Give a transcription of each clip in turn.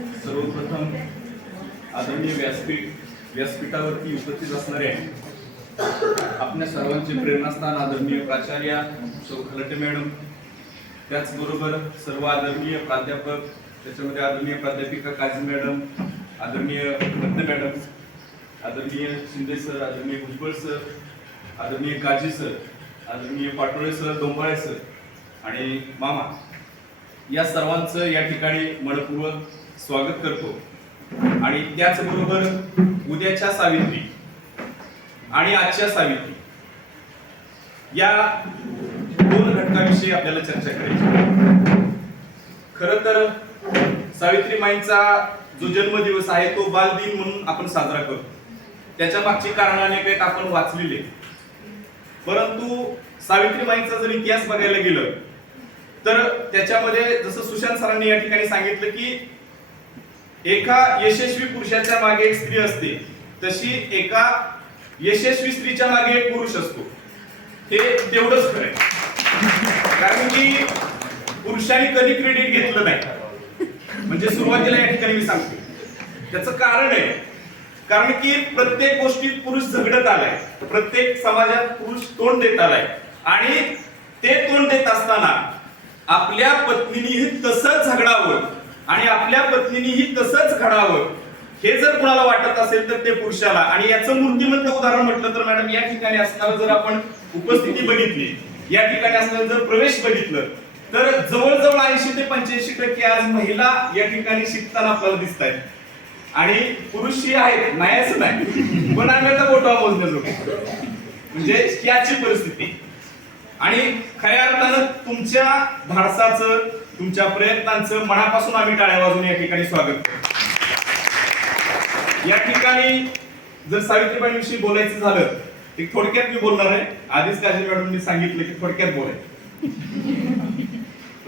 सर्वप्रथम आदरणीय व्यासपीठावरती उपस्थित असणारे आपल्या सर्वांचे प्रेरणास्थान आदरणीय प्राचार्य सौ खलटे मॅडम, त्याचबरोबर सर्व आदरणीय प्राध्यापक, त्याच्यामध्ये आदरणीय प्राध्यापिका काजी मॅडम, आदरणीय रत्न मॅडम, आदरणीय शिंदे सर, आदरणीय भुजबळ सर, आदरणीय काजी सर, आदरणीय पाटोळे सर, डोंबाळे सर आणि मामा, या सर्वांचं या ठिकाणी मनपूर्वक स्वागत करतो. आणि त्याचबरोबर उद्याच्या सावित्री आणि आजच्या सावित्री या दोन घटकाविषयी आपल्याला चर्चा करायची. खरं तर सावित्रीमाईंचा जो जन्मदिवस आहे तो बालदिन म्हणून आपण साजरा करतो. त्याच्या मागची कारणे अनेक आहेत, आपण वाचलेले. परंतु सावित्रीमाईंचा जर इतिहास बघायला गेलं तर त्याच्यामध्ये जसं सुशांत सरांनी या ठिकाणी सांगितलं की एका यशस्वी पुरुषाच्या मागे एक स्त्री असते, तशी एका यशस्वी स्त्रीच्या मागे एक पुरुष असतो. हे तेवढंच खरंय, कारण की पुरुषांनी कधी क्रेडिट घेतलं नाही. म्हणजे सुरुवातीला या ठिकाणी मी सांगतो त्याचं कारण आहे, कारण की प्रत्येक गोष्टीत पुरुष झगडत आलाय, प्रत्येक समाजात पुरुष तोंड देत आलाय आणि ते तोंड देत असताना आपल्या पत्नीनेही तसंच झगडावं आणि आपल्या पत्नीनेही तसंच घडावं हे जर कुणाला वाटत असेल तर ते पुरुषाला. आणि याचं मूर्तिमंत उदाहरण म्हटलं तर मॅडम, या ठिकाणी असताना जर आपण उपस्थिती बघितली, या ठिकाणी असताना जर प्रवेश बघितलं तर जवळजवळ 80 ते 85% आज महिला या ठिकाणी शिकताना आपल्याला दिसत आहेत आणि पुरुषही आहेत, नाही असं नाही, पण आम्ही आता बोटावर मोजण्याजोगे. म्हणजे याची परिस्थिती. आणि खऱ्या अर्थानं तुमच्या धाडसाचं, तुमच्या प्रयत्नांचं मनापासून आम्ही टाळ्या वाजवून या ठिकाणी स्वागत करतो. या ठिकाणी जर सावित्रीबाईंविषयी बोलायचं झालं तर थोडक्यात मी बोलणार आहे. आधीच काजी मॅडमनी सांगितलं की थोडक्यात बोलायचं.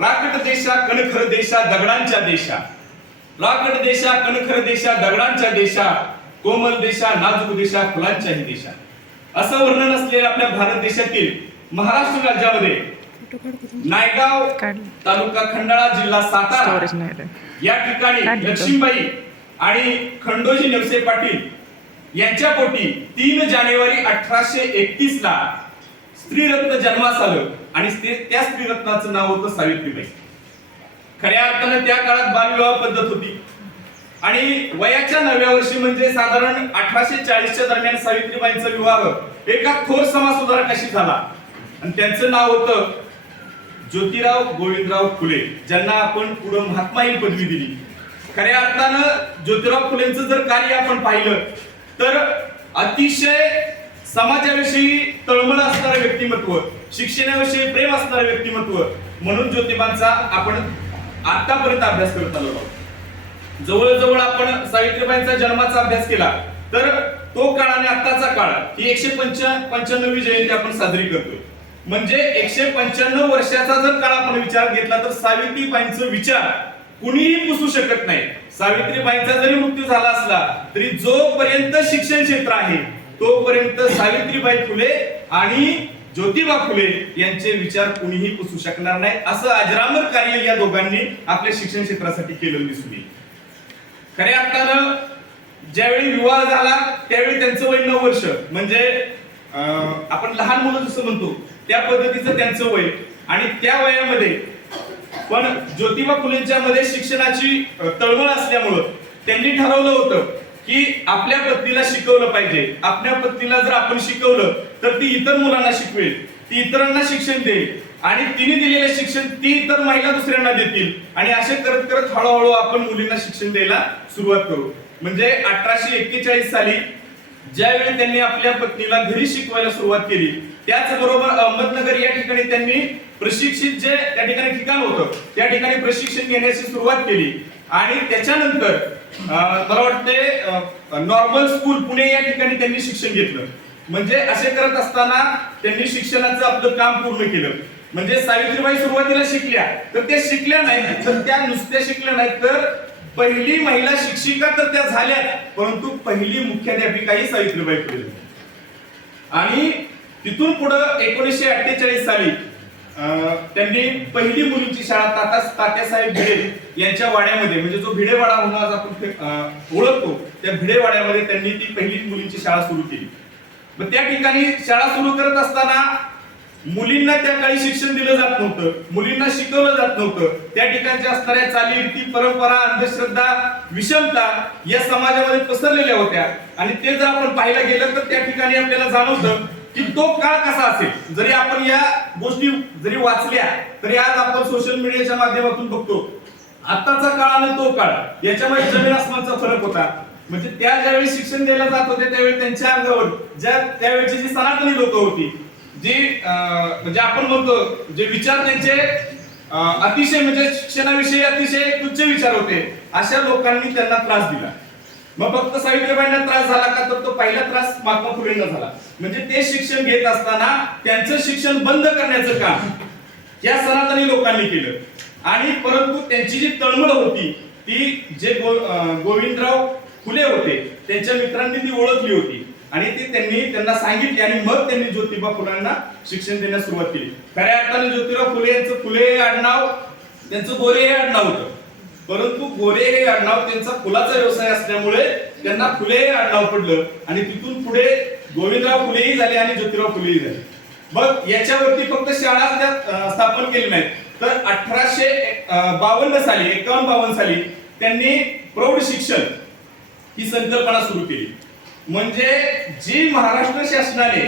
राकट देशा कणखर देशा दगडांच्या देशा, राकट देशा कणखर देशा दगडांच्या देशा, कोमल देशा नाजूक देशा फुलांच्याही देशा, असं वर्णन असलेल्या आपल्या भारत देशातील महाराष्ट्र राज्यामध्ये नायगाव तालुका खंडाळा जिल्हा सातारा या ठिकाणी लक्ष्मीबाई आणि खंडोजी नवसे पाटील यांच्या पोटी 3 जानेवारी 1831 ला स्त्रीरत्न जन्मास आलं आणि त्या स्त्रीरत्नाचं नाव होतं सावित्रीबाई. खऱ्या अर्थानं त्या काळात बालविवाह पद्धत होती आणि वयाच्या 9व्या वर्षी म्हणजे साधारण 1840च्या दरम्यान सावित्रीबाईंचा विवाह एका थोर समाजसुधारकाशी झाला आणि त्यांचं नाव होतं ज्योतिराव गोविंदराव फुले, ज्यांना आपण पुढे महात्मा ही पदवी दिली. खऱ्या अर्थानं ज्योतिराव फुलेंचं जर कार्य आपण पाहिलं तर अतिशय समाजाविषयी तळमळ असणारं व्यक्तिमत्व, शिक्षणाविषयी प्रेम असणारं व्यक्तिमत्व म्हणून ज्योतिबांचा आपण आतापर्यंत अभ्यास करत आलो आहोत. जवळजवळ आपण सावित्रीबाईंचा जन्माचा अभ्यास केला तर तो काळ आणि आताचा काळ ही 195वी जयंती आपण साजरी करतो. म्हणजे 195 वर्षाचा जर काळ आपण विचार घेतला तर सावित्रीबाईंचा विचार कुणीही पुसू शकत नाही. सावित्रीबाईंचा जरी मृत्यू झाला असला तरी जोपर्यंत शिक्षण क्षेत्र आहे तोपर्यंत सावित्रीबाई फुले आणि ज्योतिबा फुले यांचे विचार कुणीही पुसू शकणार नाही. असं अजरामर कार्य या दोघांनी आपल्या शिक्षण क्षेत्रासाठी केलं दिसून येईल. खऱ्या अर्थानं ज्यावेळी विवाह झाला त्यावेळी त्यांचं वय 9 वर्ष, म्हणजे आपण लहान मुलं जसं म्हणतो त्या पद्धतीचं त्यांचं वय. आणि त्या वयामध्ये पण ज्योतिबा फुलेंच्या मध्ये शिक्षणाची तळमळ असल्यामुळं त्यांनी ठरवलं होतं की आपल्या पत्नीला शिकवलं पाहिजे. आपल्या पत्नीला जर आपण शिकवलं तर ती इतर मुलांना शिकवेल, ती इतरांना शिक्षण देईल आणि तिने दिलेले शिक्षण ती इतर महिला दुसऱ्यांना देतील आणि असे करत करत हळूहळू आपण मुलींना शिक्षण द्यायला सुरुवात करू. म्हणजे 1841 साली ज्यावेळी त्यांनी आपल्या पत्नीला घरी शिकवायला सुरुवात केली, त्याचबरोबर अहमदनगर या ठिकाणी त्यांनी प्रशिक्षित जे त्या ठिकाणी ठिकाण होतं त्या ठिकाणी प्रशिक्षण घेण्याची सुरुवात केली. आणि त्याच्यानंतर मला वाटते नॉर्मल स्कूल पुणे या ठिकाणी त्यांनी शिक्षण घेतलं. म्हणजे असे करत असताना त्यांनी शिक्षणाचं आपलं काम पूर्ण केलं. म्हणजे सावित्रीबाई सुरुवातीला शिकल्या तर त्या शिकल्या नाही, तर त्या नुसत्या शिकल्या नाही तर पहिली महिला शिक्षिका तर त्या झाल्या, परंतु पहिली मुख्याध्यापिका ही सावित्रीबाई फुले. आणि तिथून पुढे 1948 साली त्यांनी पहिली मुलींची शाळा तात्यासाहेब भिडे यांच्या वाड्यामध्ये, म्हणजे जो भिडेवाडा म्हणून आज आपण ओळखतो, त्या भिडेवाड्यामध्ये त्यांनी ती पहिली मुलींची शाळा सुरू केली. मग त्या ठिकाणी शाळा सुरू करत असताना मुलींना त्या काळी शिक्षण दिलं जात नव्हतं, मुलींना शिकवलं जात नव्हतं. त्या ठिकाणच्या असणाऱ्या चालीरीती, परंपरा, अंधश्रद्धा, विषमता या समाजामध्ये पसरलेल्या होत्या. आणि ते जर आपण पाहायला गेलं तर त्या ठिकाणी आपल्याला जाणवतं की तो काळ कसा असेल. जरी आपण या गोष्टी जरी वाचल्या तरी आज आपण सोशल मीडियाच्या माध्यमातून बघतो आताचा काळ आणि तो काळ याच्यामध्ये जमीन आसमानचा फरक होता. म्हणजे त्या ज्यावेळी शिक्षण द्यायला जात होते त्यावेळी त्यांच्या अंगावर त्यावेळेची जी सनातनी लोक होती, जी म्हणजे आपण म्हणतो जे विचार त्यांचे अतिशय म्हणजे शिक्षणाविषयी अतिशय तुच्छ विचार होते, अशा लोकांनी त्यांना त्रास दिला. मग फक्त सावित्रीबाईंना त्रास झाला का, तर तो पहिला त्रास महात्मा फुलेंना झाला. म्हणजे ते शिक्षण घेत असताना त्यांचं शिक्षण बंद करण्याचं काम या सनातनी लोकांनी केलं. आणि परंतु त्यांची जी तळमळ होती ती जे गोविंदराव फुले होते त्यांच्या मित्रांनी ती ओळखली होती आणि ती त्यांना सांगितली. आणि मग त्यांनी ज्योतिबा फुलांना शिक्षण देण्यास सुरुवात केली. खऱ्या अर्थाने ज्योतिबा फुले यांचं फुले हे आडनाव त्यांचं गोरे हे आडनाव होतं, परंतु गोरे हे आडनाव त्यांचा फुलाचा व्यवसाय असल्यामुळे त्यांना फुले हे आडनाव पडलं. आणि तिथून पुढे गोविंदराव फुलेही झाले आणि ज्योतिबा फुलेही झाले. मग याच्यावरती फक्त शाळा स्थापन केली नाही, तर 1852 साली 51-52 साली त्यांनी प्रौढ शिक्षण ही संकल्पना सुरू केली. म्हणजे जी महाराष्ट्र शासनाने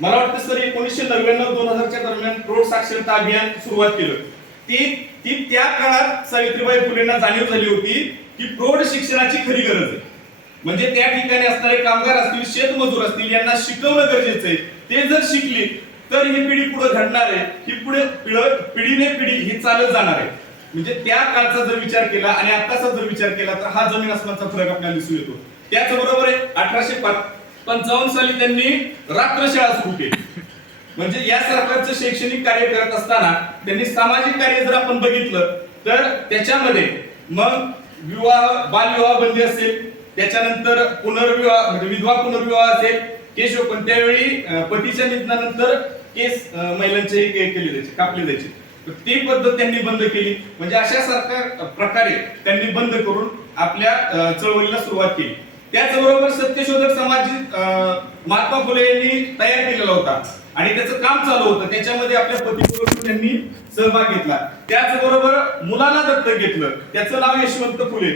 मला वाटतं सर 1999-2000 दरम्यान प्रौढ साक्षरता अभियान सुरुवात केलं, ती त्या काळात सावित्रीबाई फुलेंना जाणीव झाली होती की प्रौढ शिक्षणाची खरी गरज आहे. म्हणजे त्या ठिकाणी असणारे कामगार असतील, शेतमजूर असतील, यांना शिकवणं गरजेचं आहे. ते जर शिकली तर ही पिढी पुढे घडणार आहे, ही पुढे पिढीने पिढी ही चालत जाणार आहे. म्हणजे त्या काळचा जर विचार केला आणि आताचा जर विचार केला तर हा जमीन आसमानचा फरक आपल्याला दिसून येतो. त्याचबरोबर 1855 साली त्यांनी रात्रशाळा सुरू केली. म्हणजे या सरकारचं शैक्षणिक कार्य करत असताना त्यांनी सामाजिक कार्य जर आपण बघितलं तर त्याच्यामध्ये मग बालविवाह बंदी असेल, त्याच्यानंतर पुनर्विवाह म्हणजे विधवा पुनर्विवाह असेल, केस पण त्यावेळी पतीच्या निधनानंतर केस महिलांचे केले जायचे, कापले जायचे, ती पद्धत त्यांनी बंद केली. म्हणजे अशा सरकार प्रकारे त्यांनी बंद करून आपल्या चळवळीला सुरुवात केली. त्याचबरोबर सत्यशोधक समाज महात्मा फुले यांनी तयार केलेला होता आणि त्याचं काम चालू होतं. त्याच्यामध्ये आपल्या पतीबरोबर त्यांनी सहभाग घेतला. त्याचबरोबर मुलाला दत्तक घेतलं, त्याचं नाव यशवंत फुले.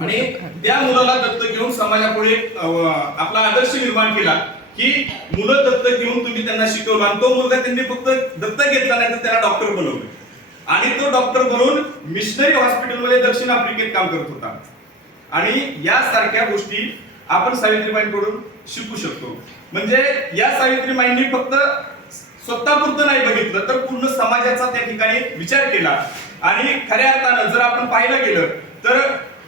आणि त्या मुलाला दत्तक घेऊन समाजापुढे आपला आदर्श निर्माण केला की मुलं दत्तक घेऊन तुम्ही त्यांना शिकवलं. आणि तो मुलगा त्यांनी फक्त दत्तक घेतला नाही तर त्याला डॉक्टर बनवलं आणि तो डॉक्टर बनवून मिशनरी हॉस्पिटलमध्ये दक्षिण आफ्रिकेत काम करत होता. आणि यासारख्या गोष्टी आपण सावित्रीबाईंकडून शिकू शकतो. म्हणजे या सावित्रीबाईंनी फक्त स्वतःपुरतं नाही बघितलं तर पूर्ण समाजाचा त्या ठिकाणी विचार केला. आणि खऱ्या अर्थानं जर आपण पाहायला गेलं तर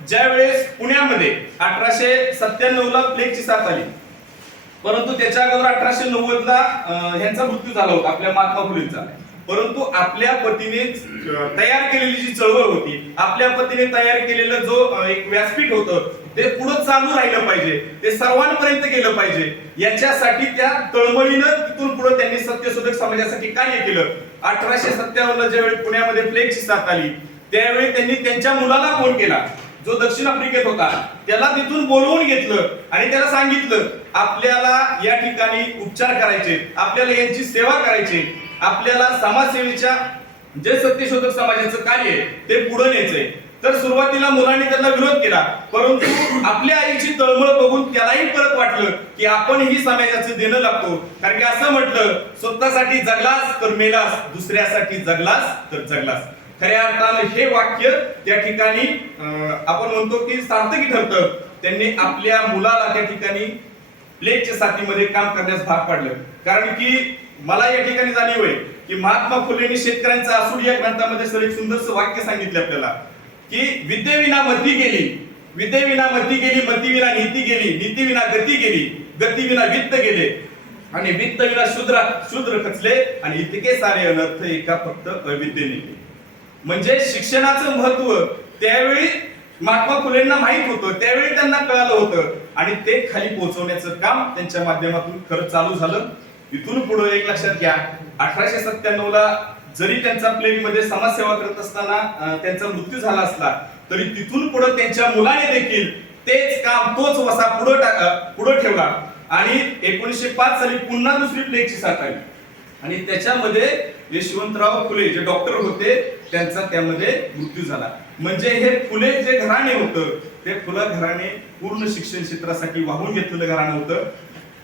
ज्या वेळेस पुण्यामध्ये 1897 ला प्लेगची साथ आली, परंतु त्याच्या अगोदर 1890 ला ह्यांचा मृत्यू झाला होता आपल्या महात्मा फुलेंचा. परंतु आपल्या पतीने तयार केलेली जी चळवळ होती, आपल्या पतीने तयार केलेलं जो एक व्यासपीठ होतं ते पुढे चालू राहिलं पाहिजे, ते सर्वांपर्यंत गेलं पाहिजे, याच्यासाठी त्या तळमळीनं तिथून पुढे त्यांनी सत्यशोधक समाजासाठी कार्य केलं. 1857 ला ज्यावेळी पुण्यामध्ये प्लेगची साथ आली त्यावेळी त्यांनी त्यांच्या मुलाला फोन केला जो दक्षिण आफ्रिकेत होता, त्याला तिथून बोलवून घेतलं आणि त्याला सांगितलं आपल्याला या ठिकाणी उपचार करायचे, आपल्याला यांची सेवा करायची, आपल्याला समाजसेवेच्या जे सत्यशोधक समाजाचं कार्य ते पुढे न्यायचंय. तर सुरुवातीला मुलांनी त्यांना विरोध केला, परंतु आपल्या आईची तळमळ बघून त्यालाही परत वाटलं की आपण ही समाजाचं देणं लागतो. कारण की असं म्हटलं, स्वतःसाठी जगलास तर मेलास, दुसऱ्यासाठी जगलास तर जगलास. खऱ्या अर्थानं हे वाक्य त्या ठिकाणी आपण म्हणतो की सार्थकी ठरतं. त्यांनी आपल्या मुलाला त्या ठिकाणी प्लेगच्या साथीमध्ये काम करण्यास भाग पाडलं. कारण की मला या ठिकाणी जाणीव आहे की महात्मा फुलेंनी शेतकऱ्यांचा आसूड या ग्रंथामध्ये सर एक सुंदरसं वाक्य सांगितले आपल्याला की विद्येविना मती गेली, विद्येविना मती गेली, मतीविना नीती गेली, नीतीविना गती गेली, गतीविना वित्त गेले आणि वित्तविना शूद्र खचले आणि इतके सारे अनर्थ एका फक्त अविद्येने गेले. म्हणजे शिक्षणाचं महत्व त्यावेळी महात्मा फुलेंना माहित होतं, त्यावेळी त्यांना कळालं होतं आणि ते खाली पोहोचवण्याचं काम त्यांच्या माध्यमातून खरं चालू झालं. इथून पुढे एक लक्षात घ्या, 1897 ला जरी त्यांचा प्लेगमध्ये समाजसेवा करत असताना त्यांचा मृत्यू झाला असला तरी तिथून पुढे त्यांच्या मुलाने देखील तेच काम तोच वसा पुढे ठेवला आणि 1905 साली पुन्हा दुसरी प्लेगची साथ आली आणि त्याच्यामध्ये यशवंतराव फुले जे डॉक्टर होते त्यांचा त्यामध्ये मृत्यू झाला. म्हणजे हे फुले जे घराणे होतं ते फुले घराणे पूर्ण शिक्षण क्षेत्रासाठी वाहून घेतलेलं घराणं होतं.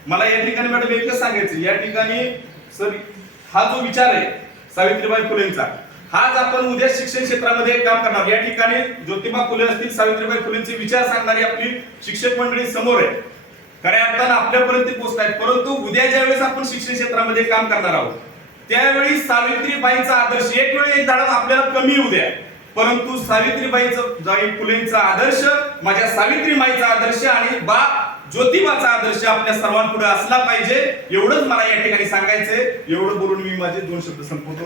मला या ठिकाणी मॅडम एकच सांगायचं, या ठिकाणी सर हा जो विचार आहे सावित्रीबाई फुलेंचा, हाच आपण उद्या शिक्षण क्षेत्रामध्ये काम करणार. या ठिकाणी ज्योतिबा फुले असतील, सावित्रीबाई फुलेंचे विचार सांगणारी आपली शिक्षक मंडळी समोर आहे, खऱ्या अर्थानं आपल्यापर्यंत पोहोचत आहेत. परंतु उद्या ज्यावेळेस आपण शिक्षण क्षेत्रामध्ये काम करणार आहोत त्यावेळी सावित्रीबाईंचा आदर्श एक वेळ एक धडा आपल्याला कमी येऊ द्या, परंतु सावित्रीबाई फुलेंचा आदर्श, माझ्या सावित्रीबाईंचा आदर्श आणि बा ज्योतिबाचा आदर्श आपल्या सर्वांपुढे असला पाहिजे, एवढंच मला या ठिकाणी सांगायचंय. एवढं बोलून मी माझे 2 शब्द संपवतो.